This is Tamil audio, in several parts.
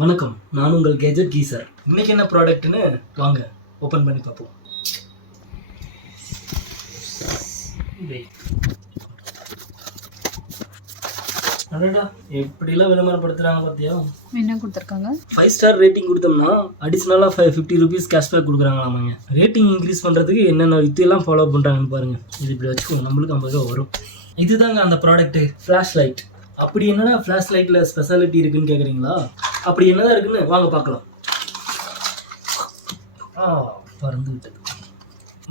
வணக்கம், நான் உங்கள் கேஜெட் கீசர். இன்னைக்கு என்ன ப்ராடக்ட்னு வாங்க ஓப்பன் பண்ணி பார்ப்போம். அடடா, எப்படிலாம் விளம்பரப்படுத்துறாங்க பார்த்தியா? என்ன கொடுத்துருக்காங்க? 5 ஸ்டார் ரேட்டிங் கொடுத்தோம்னா அடிஷ்னலாக 50 ரூபீஸ் கேஷ்பேக் கொடுக்குறாங்களாமாங்க. ரேட்டிங் இன்க்ரீஸ் பண்ணுறதுக்கு என்னென்ன வித்தியெல்லாம் ஃபாலோ பண்ணுறாங்கன்னு பாருங்கள். இது இப்படி வச்சுக்கோங்க, நம்மளுக்கு 50 ரூபா வரும். இதுதாங்க அந்த ப்ராடக்ட்டு, ஃப்ளாஷ் லைட். அப்படி என்னடா ஃப்ளாஷ் லைட்டில் ஸ்பெஷாலிட்டி இருக்குன்னு கேட்குறீங்களா? அப்படி என்னதான் இருக்குன்னு வாங்க பார்க்கலாம். பறந்து விட்டது.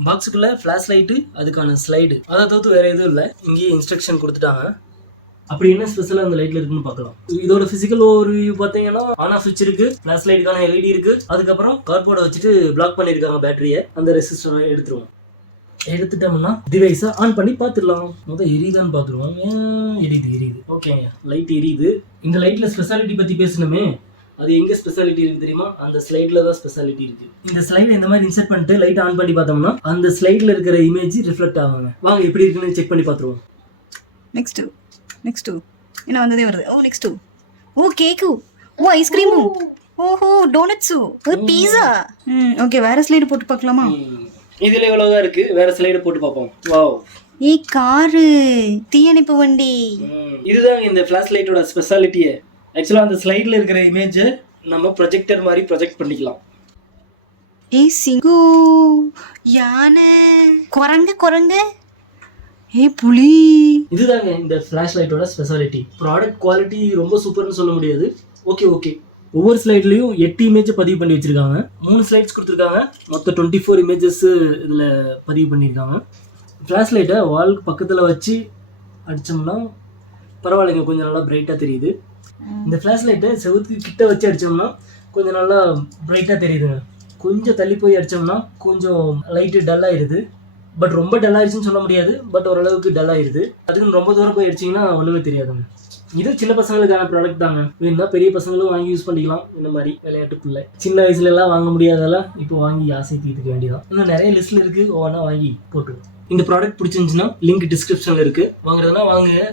பாக்ஸுக்குள்ளே ஃப்ளாஷ் லைட்டு, அதுக்கான ஸ்லைடு, அதை தவிர்த்து வேறு எதுவும் இல்லை. இங்கேயே இன்ஸ்ட்ரக்ஷன் கொடுத்துட்டாங்க. அப்படி என்ன ஸ்பெஷலாக அந்த லைட்டில் இருக்குன்னு பார்க்கலாம். இதோட ஃபிசிக்கல் ஓவர்வியூ பார்த்தீங்கன்னா ஆன் ஆஃப் சுவிட்ச் இருக்குது, ஃப்ளாஷ் லைட்டுக்கான எல்இடி இருக்குது, அதுக்கப்புறம் கார்போர்டை வச்சுட்டு பிளாக் பண்ணியிருக்காங்க பேட்டரியை. அந்த ரெசிஸ்டரை எடுத்துருவோம். எடுத்துட்டோம்னா டிவைஸை ஆன் பண்ணி பார்த்துடலாம். முதல் எரியுதான்னு பார்த்துருவோம். எரியுது. ஓகேங்க, லைட் எரியுது. இந்த லைட்டில் ஸ்பெஷாலிட்டி பற்றி பேசணுமே, அது எங்கே ஸ்பெஷாலிட்டி இருக்குது தெரியுமா? அந்த ஸ்லைடில் தான் ஸ்பெஷாலிட்டி இருக்குது. இந்த ஸ்லைடை இந்த மாதிரி இன்சர்ட் பண்ணிட்டு லைட் ஆன் பண்ணி பார்த்தோம்னா அந்த ஸ்லைடில் இருக்கிற இமேஜ் ரிஃப்ளெக்ட் ஆகுங்க. வாங்க எப்படி இருக்குன்னு செக் பண்ணி பார்த்துருவோம். நெக்ஸ்ட் என்ன வந்ததே வருது. நெக்ஸ்ட் கேக்கு, ஐஸ்கிரீமு, ஓஹோ டோனட்ஸு, பீஸா. ஓகே, வேற ஸ்லைடு போட்டு பார்க்கலாமா? இதுல இவ்வளவுதான் இருக்கு, வேற ஸ்லைடு போட்டு பார்ப்போம். வாவ், காரு, தீயணைப்பு வண்டி. இதுதான் இந்த ஃபிளாஷ் லைட்டோட ஸ்பெஷாலிட்டியே. ஆக்சுவலா அந்த ஸ்லைட்ல இருக்கிற இமேஜ் நம்ம ப்ரொஜெக்டர் மாதிரி ப்ரொஜெக்ட் பண்ணிக்கலாம். சிங்கு, யானை, குரங்கு, புலி. இதுதாங்க இந்த ஃபிளாஷ் லைட்டோட ஸ்பெஷாலிட்டி. ப்ராடக்ட் குவாலிட்டி ரொம்ப சூப்பர்னு சொல்ல முடியாது. ஓகே, ஒவ்வொரு ஸ்லைட்லையும் 8 இமேஜ் பதிவு பண்ணி வச்சுருக்காங்க. 3 ஸ்லைட்ஸ் கொடுத்துருக்காங்க. மொத்தம் 24 இமேஜஸ் இதில் பதிவு பண்ணியிருக்காங்க. ஃப்ளாஷ் லைட்டை வால்க்கு பக்கத்தில் வச்சு அடித்தோம்னா பரவாயில்லைங்க, கொஞ்சம் நல்லா பிரைட்டாக தெரியுது. இந்த ஃப்ளாஷ் லைட்டை செவுத்துக்கு கிட்ட வச்சு அடித்தோம்னா கொஞ்சம் நல்லா பிரைட்டாக தெரியுதுங்க. கொஞ்சம் தள்ளி போய் அடித்தோம்னா கொஞ்சம் லைட்டு டல் ஆயிடுது. பட் ரொம்ப டல் ஆயிடுச்சுன்னு சொல்ல முடியாது, பட் ஓரளவுக்கு டல் ஆயிடுது. அதுக்குன்னு ரொம்ப தூரம் போய் அடிச்சிங்கன்னா ஒன்றுமே தெரியாதுங்க. இது சின்ன பசங்களுக்கான ப்ராடக்ட் தாங்க. வேணும்னா பெரிய பசங்களும் வாங்கி யூஸ் பண்ணிக்கலாம். இந்த மாதிரி விளையாட்டு பிள்ளை சின்ன வயசுல எல்லாம் வாங்க முடியாதெல்லாம் இப்போ வாங்கி ஆசை தீர்த்துக்க வேண்டியதான். இன்னும் நிறைய லிஸ்ட்ல இருக்கு, ஒவ்வொன்றா வாங்கி போட்டுருவோம். இந்த ப்ராடக்ட் பிடிச்சிருந்துச்சுன்னா லிங்க் டிஸ்கிரிப்ஷன்ல இருக்கு, வாங்குறதுனா வாங்குங்க.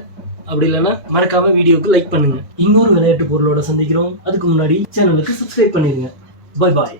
அப்படி இல்லைன்னா மறக்காம வீடியோக்கு லைக் பண்ணுங்க. இன்னொரு விளையாட்டு பொருளோட சந்திக்கிறோம். அதுக்கு முன்னாடி சேனலுக்கு சப்ஸ்கிரைப் பண்ணிருங்க. பாய்.